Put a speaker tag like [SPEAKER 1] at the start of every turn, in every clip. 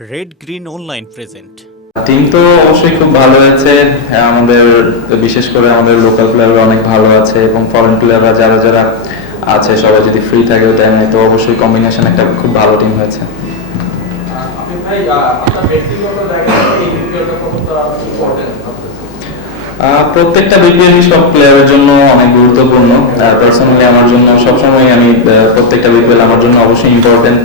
[SPEAKER 1] Red green online present
[SPEAKER 2] team তো অবশ্যই খুব ভালো হয়েছে হ্যাঁ, আমাদের বিশেষ করে আমাদের লোকাল প্লেয়াররা অনেক ভালো আছে এবং ফরেন প্লেয়াররা যারা যারা আছে সবাই যদি ফ্রি থাকে টাইমে তো অবশ্যই কম্বিনেশন একটা খুব ভালো টিম হয়েছে।
[SPEAKER 3] আপনি ভাই আহ, আপনার ব্যক্তিগত জায়গা থেকে এই বিপিএলটা কতটা ইম্পর্টেন্ট
[SPEAKER 2] আহ, প্রত্যেকটা বিপিএলই সব প্লেয়ারের জন্য অনেক গুরুত্বপূর্ণ। পার্সোনালি আমার জন্য সবসময় আমি আহ, প্রত্যেকটা বিপিএল আমার জন্য অবশ্যই ইম্পর্টেন্ট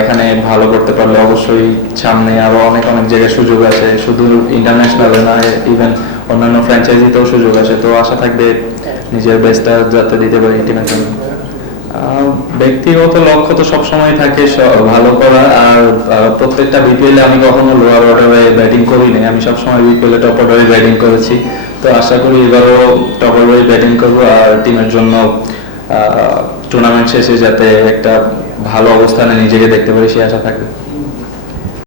[SPEAKER 2] এখানে ভালো করতে পারলে অবশ্যই সামনে আরও অনেক অনেক জায়গায় সুযোগ আছে শুধু ইন্টারন্যাশনালে না ইভেন অন্যান্য ফ্র্যাঞ্চাইজিতেও সুযোগ আছে তো আশা থাকবে নিজের বেস্টটা যাতে দিতে পারি টিমের জন্য ব্যক্তিগত লক্ষ্য তো সবসময় থাকে ভালো করা আর প্রত্যেকটা বিপিএল আমি কখনো লোয়ার অর্ডারে ব্যাটিং করিনি আমি সবসময় বিপিএল টপ অর্ডারে ব্যাটিং করেছি। তো আশা করি এবারও টপ অর্ডারে ব্যাটিং করব। আর টিমের জন্য টুর্নামেন্ট শেষে যাতে একটা ভালো অবস্থানে নিজেকে দেখতে পারি সে আশা থাকবে।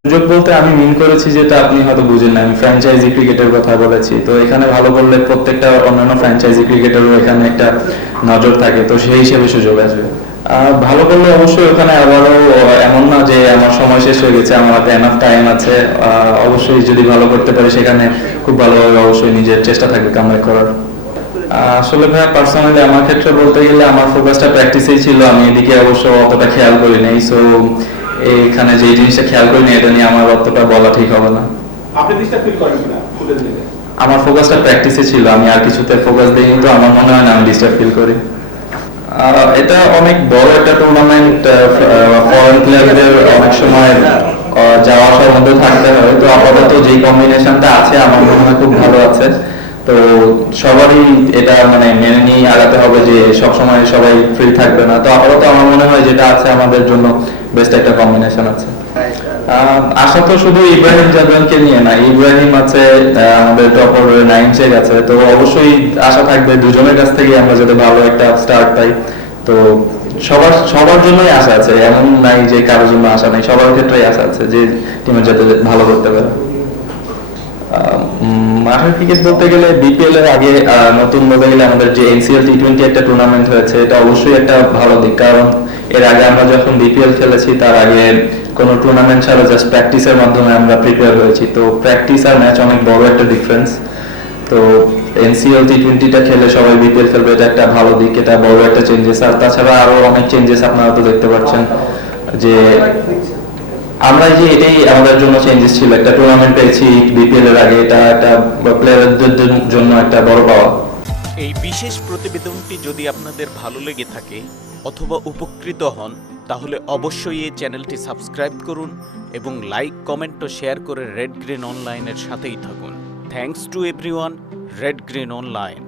[SPEAKER 2] সুযোগ বলতে আমি মিন করেছি যেটা আপনি হয়তো বুঝেন না। আমি ফ্র্যাঞ্চাইজি ক্রিকেটের কথা বলেছি। তো এখানে ভালো করলে প্রত্যেকটা অন্যান্য ফ্র্যাঞ্চাইজি ক্রিকেটেরও এখানে একটা নজর থাকে। তো সেই হিসেবে সুযোগ আসবে। ভালো করলে অবশ্যই ওখানে আবারও এমন না যে আমার সময় শেষ হয়ে গেছে, আমার হাতে এনাফ টাইম আছে। অবশ্যই যদি ভালো করতে পারি, সেখানে খুব ভালোভাবে অবশ্যই নিজের চেষ্টা থাকবে কামাই করার। আসলে ভাই পার্সোনালি আমার ক্ষেত্রে বলতে গেলে আমার ফোকাসটা প্র্যাকটিসেই ছিল। আমি এদিকে অবশ্য অতটা খেয়াল করি নাই সো এখানে যে জিনিসটা খেয়াল করি না এটা নিয়ে আমার অতটা বলা ঠিক হবে না।
[SPEAKER 3] আপনি ডিস্টার্ব ফিল করেন কিনা ফুটেজ
[SPEAKER 2] আমার ফোকাসটা প্র্যাকটিসে ছিল আমি আর কিছুতে ফোকাস দিইনি তো আমার মনে হয় না আমি ডিস্টার্ব ফিল করি। এটা অনেক বড় একটা টুর্নামেন্ট ফরেন প্লেয়ারদের অনেক সময় যাওয়া আসার মধ্যে থাকতে হয়। তো আপাতত যে কম্বিনেশনটা আছে আমার মনে হয় খুব ভালো আছে। তো সবারই এটা মানে মেনে নিয়ে আগাতে হবে যে সবসময় সবাই ফ্রি থাকবে না। তো আপাতত আমার মনে হয় যেটা আছে আমাদের জন্য বেস্ট একটা কম্বিনেশন আছে। আশা তো শুধু ইব্রাহিম নিয়ে না, ইব্রাহিম আছে আমাদের আছে। তো অবশ্যই আশা থাকবে দুজনের কাছ থেকে আমরা যাতে ভালো একটা স্টার্ট পাই। তো সবার সবার জন্যই আশা আছে, এমন নাই যে কারোর জন্য আশা নাই, সবার ক্ষেত্রেই আশা আছে যে টিমের যাতে ভালো করতে পারে। মাঠের ক্রিকেট বলতে গেলে বিপিএল এর আগে নতুন বলতে গেলে আমাদের যে এনসিএল টি টোয়েন্টি একটা টুর্নামেন্ট হয়েছে, এটা অবশ্যই একটা ভালো দিক। কারণ এর আগে আমরা যখন বিপিএল খেলেছি, তার আগে কোনো টুর্নামেন্ট ছাড়া জাস্ট প্র্যাকটিসের মাধ্যমে আমরা প্রিপেয়ার হয়েছি। তো প্র্যাকটিস আর ম্যাচ অনেক বড় একটা ডিফারেন্স তো এনসিএল টি টোয়েন্টিটা খেলে সবাই বিপিএল খেলবে, এটা একটা ভালো দিক, এটা বড় একটা চেঞ্জেস আর তাছাড়া আরও অনেক চেঞ্জেস আপনারা তো দেখতে পাচ্ছেন, যে আমরা যে এটাই আমাদের জন্য চেঞ্জেস ছিল। একটা টুর্নামেন্ট পেয়েছি বিপিএল এর আগে এটা একটা প্লেয়ারদের জন্য একটা বড় পাওয়া।
[SPEAKER 1] এই বিশেষ প্রতিবেদনটি যদি আপনাদের ভালো লেগে থাকে অথবা উপকৃত হন, তাহলে অবশ্যই এই চ্যানেলটি সাবস্ক্রাইব করুন এবং লাইক, কমেন্ট ও শেয়ার করে রেড গ্রিন অনলাইনের সাথেই থাকুন। Thanks to everyone red green online